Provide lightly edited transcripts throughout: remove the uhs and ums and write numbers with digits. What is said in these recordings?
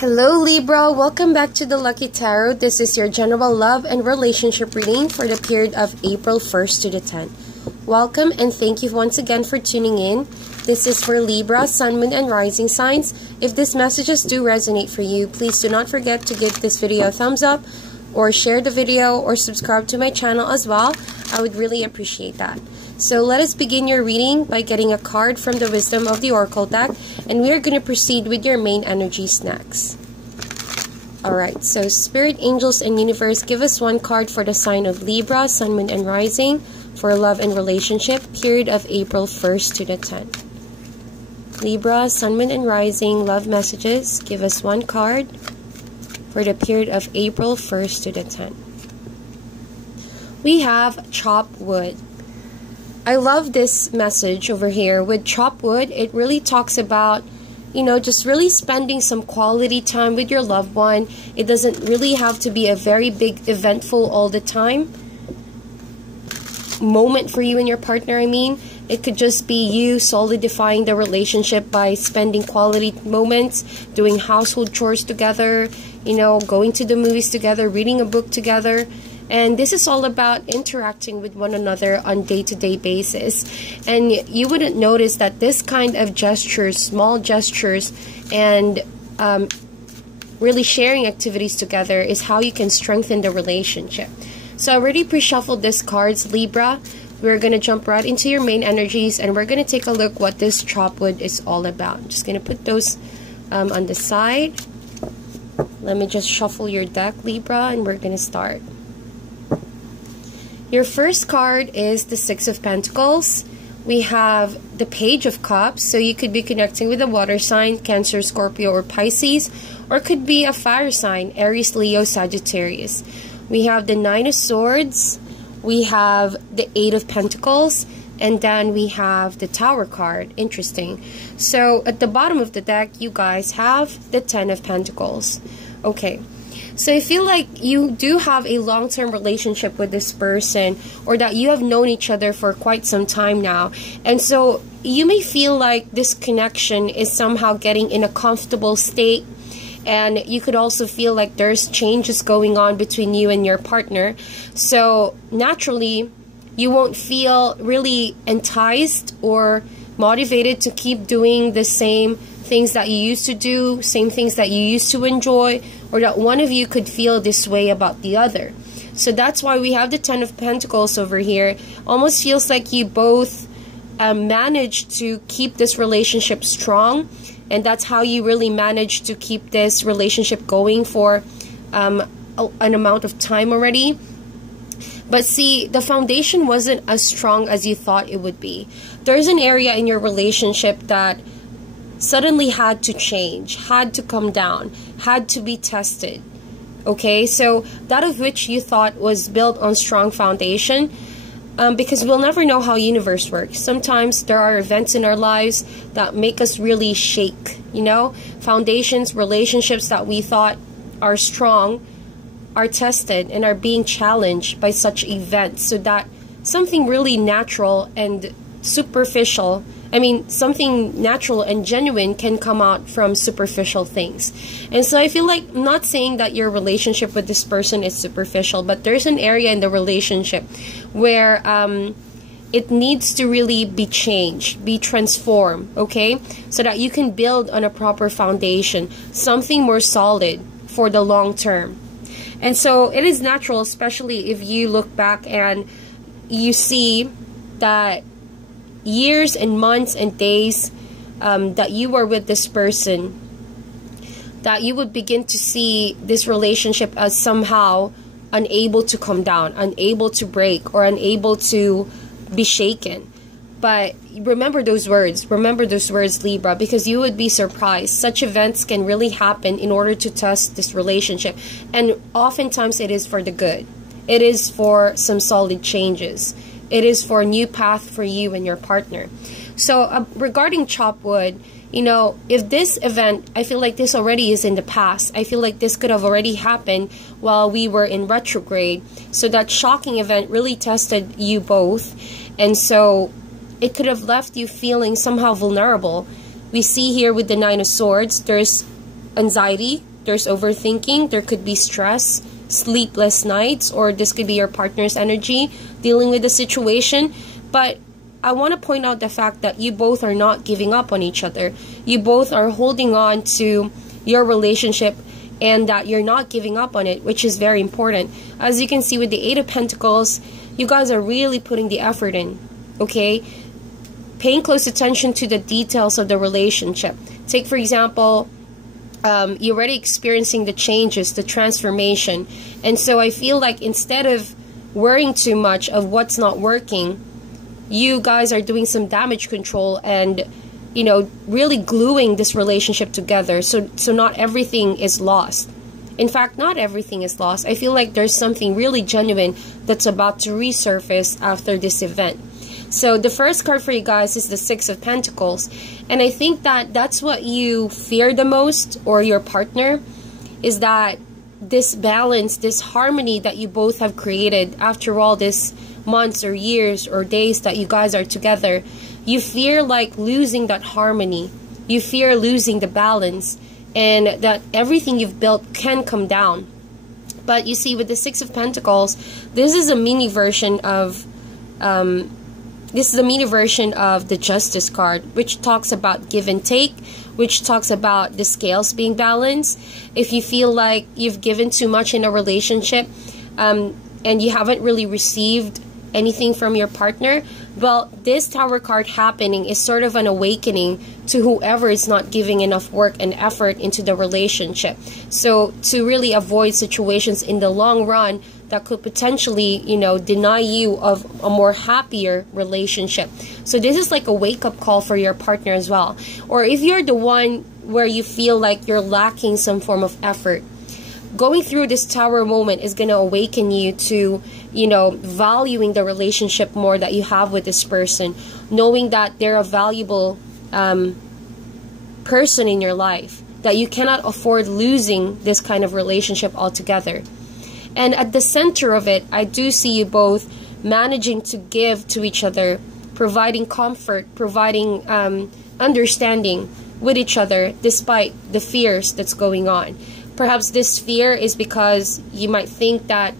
Hello Libra, welcome back to the Lucky Tarot. This is your general love and relationship reading for the period of April 1st to the 10th. Welcome and thank you once again for tuning in. This is for Libra, Sun, Moon, and Rising signs. If these messages do resonate for you, please do not forget to give this video a thumbs up or share the video or subscribe to my channel as well. I would really appreciate that. So let us begin your reading by getting a card from the Wisdom of the Oracle deck, and we are going to proceed with your main energies next. Alright, so Spirit, Angels, and Universe, give us one card for the sign of Libra, Sun, Moon, and Rising for love and relationship, period of April 1st to the 10th. Libra, Sun, Moon, and Rising, love messages, give us one card for the period of April 1st to the 10th. We have Chop Wood. I love this message over here. With chop wood, it really talks about, you know, just really spending some quality time with your loved one. It doesn't really have to be a very big, eventful all the time moment for you and your partner. I mean, it could just be you solidifying the relationship by spending quality moments, doing household chores together, you know, going to the movies together, reading a book together. And this is all about interacting with one another on day-to-day basis. And you wouldn't notice that this kind of gestures, small gestures, and really sharing activities together is how you can strengthen the relationship. So I already pre-shuffled these cards, Libra. We're going to jump right into your main energies, and we're going to take a look what this chop wood is all about. I'm just going to put those on the side. Let me just shuffle your deck, Libra, and we're going to start. Your first card is the Six of Pentacles. We have the Page of Cups, so you could be connecting with a water sign, Cancer, Scorpio, or Pisces, or it could be a fire sign, Aries, Leo, Sagittarius. We have the Nine of Swords, we have the Eight of Pentacles, and then we have the Tower card. Interesting. So at the bottom of the deck, you guys have the Ten of Pentacles. Okay. So I feel like you do have a long-term relationship with this person, or that you have known each other for quite some time now. And so you may feel like this connection is somehow getting in a comfortable state. And you could also feel like there's changes going on between you and your partner. So naturally, you won't feel really enticed or motivated to keep doing the same things that you used to do, same things that you used to enjoy, or that one of you could feel this way about the other. So that's why we have the Ten of Pentacles over here. Almost feels like you both managed to keep this relationship strong, and that's how you really managed to keep this relationship going for an amount of time already. But see, the foundation wasn't as strong as you thought it would be. There's an area in your relationship that suddenly had to change, had to come down, had to be tested. Okay, so that of which you thought was built on strong foundation, because we'll never know how universe works. Sometimes there are events in our lives that make us really shake, you know? Foundations, relationships that we thought are strong are tested and are being challenged by such events, so that something really natural and superficial, something natural and genuine can come out from superficial things. And so I feel like, I'm not saying that your relationship with this person is superficial, but there's an area in the relationship where it needs to really be changed, be transformed, okay? So that you can build on a proper foundation, something more solid for the long term. And so it is natural, especially if you look back and you see that years and months and days that you were with this person, that you would begin to see this relationship as somehow unable to come down, unable to break, or unable to be shaken. But remember those words, Libra, because you would be surprised. Such events can really happen in order to test this relationship, and oftentimes it is for the good. It is for some solid changes. It is for a new path for you and your partner. So regarding chop wood, you know, if this event, I feel like this already is in the past. I feel like this could have already happened while we were in retrograde. So that shocking event really tested you both. And so it could have left you feeling somehow vulnerable. We see here with the Nine of Swords, there's anxiety, there's overthinking, there could be stress, sleepless nights, or this could be your partner's energy dealing with the situation. But I want to point out the fact that you both are not giving up on each other. You both are holding on to your relationship, and that you're not giving up on it, which is very important. As you can see with the Eight of Pentacles, you guys are really putting the effort in, okay? Paying close attention to the details of the relationship. Take, for example, you're already experiencing the changes, the transformation. And so I feel like instead of worrying too much of what's not working, you guys are doing some damage control and, you know, really gluing this relationship together. So not everything is lost. In fact, not everything is lost. I feel like there's something really genuine that's about to resurface after this event. So the first card for you guys is the Six of Pentacles. And I think that that's what you fear the most, or your partner, is that this balance, this harmony that you both have created after all this months or years or days that you guys are together. You fear like losing that harmony. You fear losing the balance, and that everything you've built can come down. But you see, with the Six of Pentacles, this is a mini version of the Justice card, which talks about give and take, which talks about the scales being balanced. If you feel like you've given too much in a relationship, and you haven't really received anything from your partner, well, this Tower card happening is sort of an awakening to whoever is not giving enough work and effort into the relationship. So to really avoid situations in the long run that could potentially, you know, deny you of a more happier relationship. So this is like a wake-up call for your partner as well. Or if you're the one where you feel like you're lacking some form of effort, going through this Tower moment is going to awaken you to, you know, valuing the relationship more that you have with this person, knowing that they're a valuable person in your life, that you cannot afford losing this kind of relationship altogether. And at the center of it, I do see you both managing to give to each other, providing comfort, providing understanding with each other despite the fears that's going on. Perhaps this fear is because you might think that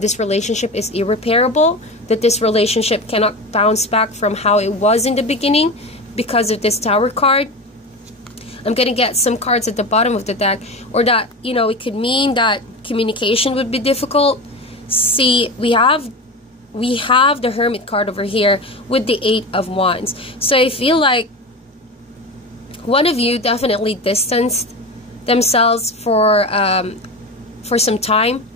this relationship is irreparable, that this relationship cannot bounce back from how it was in the beginning because of this Tower card. I'm going to get some cards at the bottom of the deck, or that, you know, it could mean that communication would be difficult. See, we have the Hermit card over here with the Eight of Wands. So I feel like one of you definitely distanced themselves for some time,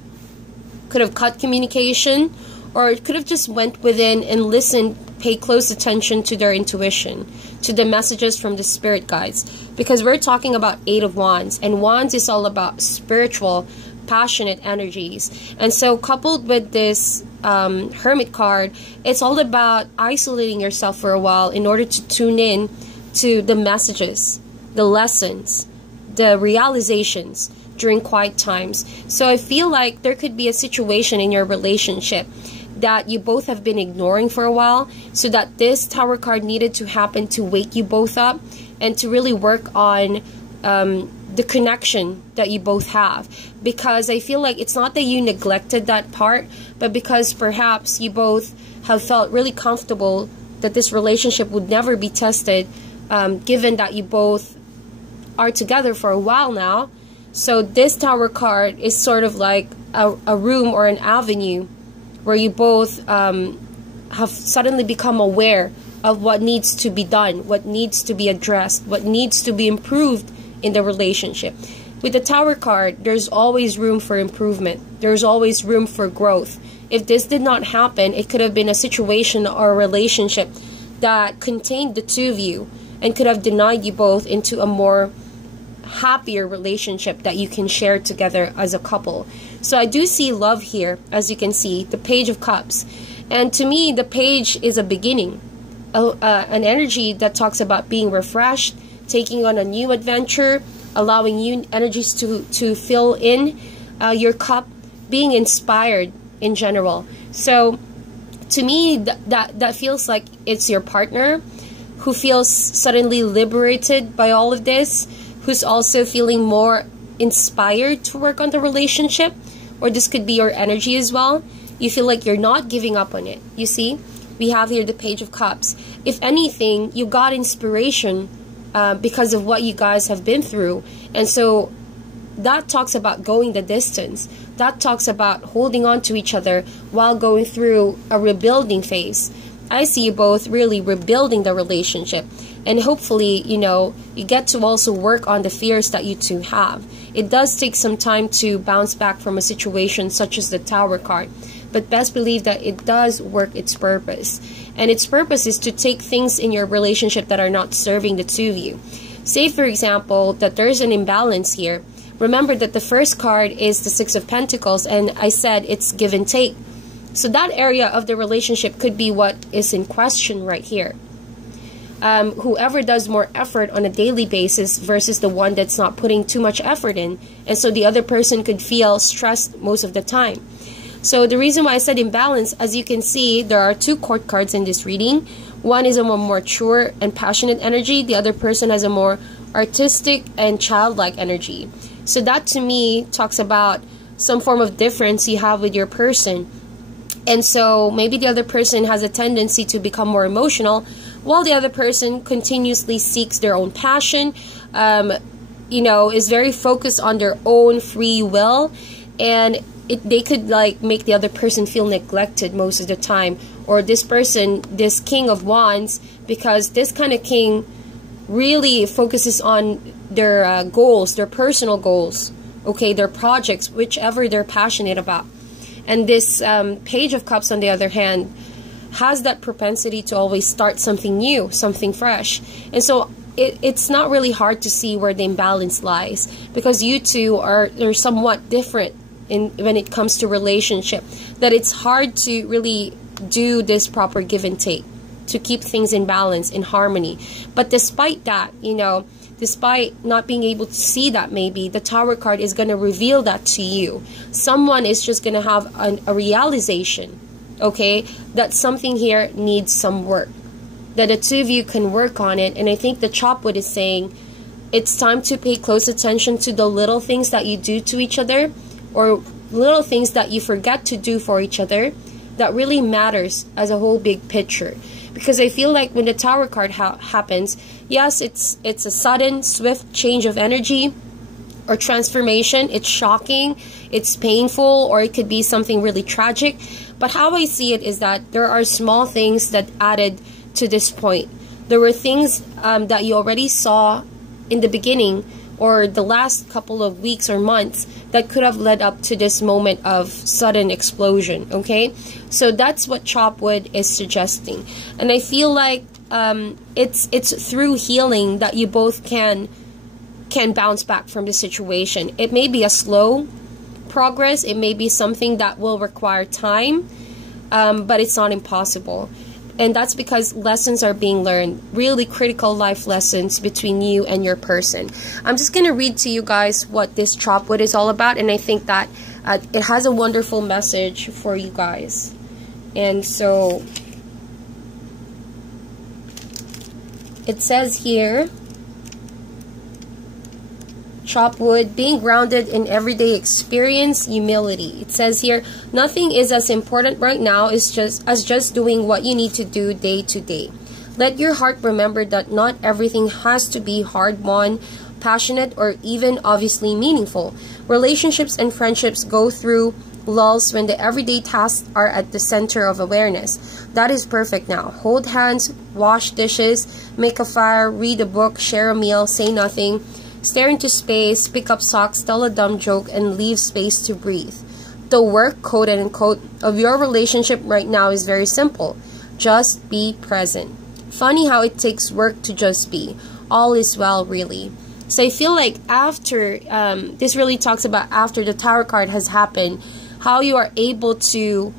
could have cut communication, or it could have just went within and listened, pay close attention to their intuition, to the messages from the spirit guides, because we're talking about Eight of Wands, and Wands is all about spiritual, passionate energies. And so coupled with this Hermit card, it's all about isolating yourself for a while in order to tune in to the messages, the lessons, the realizations during quiet times. So I feel like there could be a situation in your relationship that you both have been ignoring for a while, so that this Tower card needed to happen to wake you both up and to really work on the connection that you both have. Because I feel like it's not that you neglected that part, but because perhaps you both have felt really comfortable that this relationship would never be tested, given that you both are together for a while now. So this Tower card is sort of like a room or an avenue where you both have suddenly become aware of what needs to be done, what needs to be addressed, what needs to be improved in the relationship. With the Tower card, there's always room for improvement. There's always room for growth. If this did not happen, it could have been a situation or a relationship that contained the two of you and could have denied you both into a more happier relationship that you can share together as a couple. So I do see love here, as you can see, the Page of Cups. And to me, the Page is a beginning, an energy that talks about being refreshed, taking on a new adventure, allowing new energies to fill in your cup, being inspired in general. So to me, that feels like it's your partner who feels suddenly liberated by all of this, who's also feeling more inspired to work on the relationship, or this could be your energy as well. You feel like you're not giving up on it. You see, we have here the Page of Cups. If anything, you got inspiration because of what you guys have been through. And so that talks about going the distance. That talks about holding on to each other while going through a rebuilding phase. I see you both really rebuilding the relationship. And hopefully, you know, you get to also work on the fears that you two have. It does take some time to bounce back from a situation such as the Tower card. But best believe that it does work its purpose. And its purpose is to take things in your relationship that are not serving the two of you. Say, for example, that there's an imbalance here. Remember that the first card is the Six of Pentacles, and I said it's give and take. So that area of the relationship could be what is in question right here. Whoever does more effort on a daily basis versus the one that's not putting too much effort in. And so the other person could feel stressed most of the time. So the reason why I said imbalance, as you can see, there are two court cards in this reading. One is a more mature and passionate energy. The other person has a more artistic and childlike energy. So that to me talks about some form of difference you have with your person. And so maybe the other person has a tendency to become more emotional, while the other person continuously seeks their own passion, you know, is very focused on their own free will, and they could like make the other person feel neglected most of the time. Or this person, this King of Wands, because this kind of king really focuses on their goals, their personal goals, okay, their projects, whichever they're passionate about. And this Page of Cups, on the other hand, has that propensity to always start something new, something fresh. And so it's not really hard to see where the imbalance lies, because you two are somewhat different when it comes to relationship, that it's hard to really do this proper give and take to keep things in balance, in harmony. But despite that, you know, despite not being able to see that, maybe the Tower card is going to reveal that to you. Someone is just going to have a realization, okay, that something here needs some work, that the two of you can work on it. And I think the Chopwood is saying it's time to pay close attention to the little things that you do to each other, or little things that you forget to do for each other, that really matters as a whole big picture. Because I feel like when the Tower card happens, yes, it's a sudden, swift change of energy or transformation. It's shocking, it's painful, or it could be something really tragic. But how I see it is that there are small things that added to this point. There were things that you already saw in the beginning or the last couple of weeks or months that could have led up to this moment of sudden explosion, okay? So that's what Chopwood is suggesting. And I feel like it's through healing that you both can bounce back from the situation. It may be a slow progress, it may be something that will require time, but it's not impossible. And that's because lessons are being learned, really critical life lessons between you and your person. I'm just going to read to you guys what this Chopwood is all about, and I think that it has a wonderful message for you guys. And so it says here, Chopwood, being grounded in everyday experience, humility. It says here, nothing is as important right now as just doing what you need to do day to day. Let your heart remember that not everything has to be hard-won, passionate, or even obviously meaningful. Relationships and friendships go through lulls when the everyday tasks are at the center of awareness. That is perfect now. Hold hands, wash dishes, make a fire, read a book, share a meal, say nothing, stare into space, pick up socks, tell a dumb joke, and leave space to breathe. The work, quote unquote, of your relationship right now is very simple. Just be present. Funny how it takes work to just be. All is well, really. So I feel like after, this really talks about after the Tower card has happened, how you are able to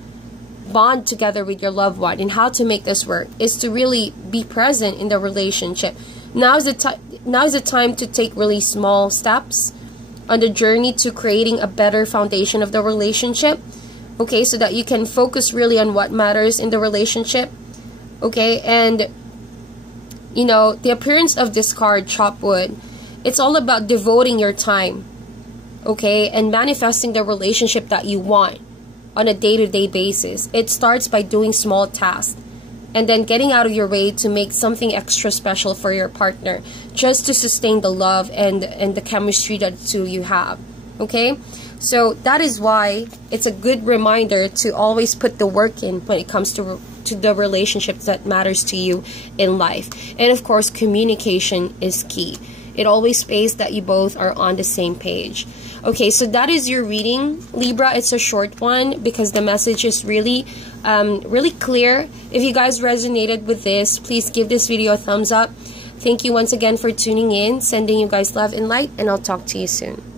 bond together with your loved one and how to make this work is to really be present in the relationship. Now is the time to take really small steps on the journey to creating a better foundation of the relationship, okay, so that you can focus really on what matters in the relationship, okay. And you know, the appearance of this card, Chopwood, it's all about devoting your time okay, and manifesting the relationship that you want on a day-to-day basis. It starts by doing small tasks and then getting out of your way to make something extra special for your partner, just to sustain the love and the chemistry that the two you have, okay? So that is why it's a good reminder to always put the work in when it comes to the relationships that matters to you in life. And of course, communication is key. It always pays that you both are on the same page. Okay, so that is your reading, Libra. It's a short one because the message is really clear. If you guys resonated with this, please give this video a thumbs up. Thank you once again for tuning in. Sending you guys love and light, and I'll talk to you soon.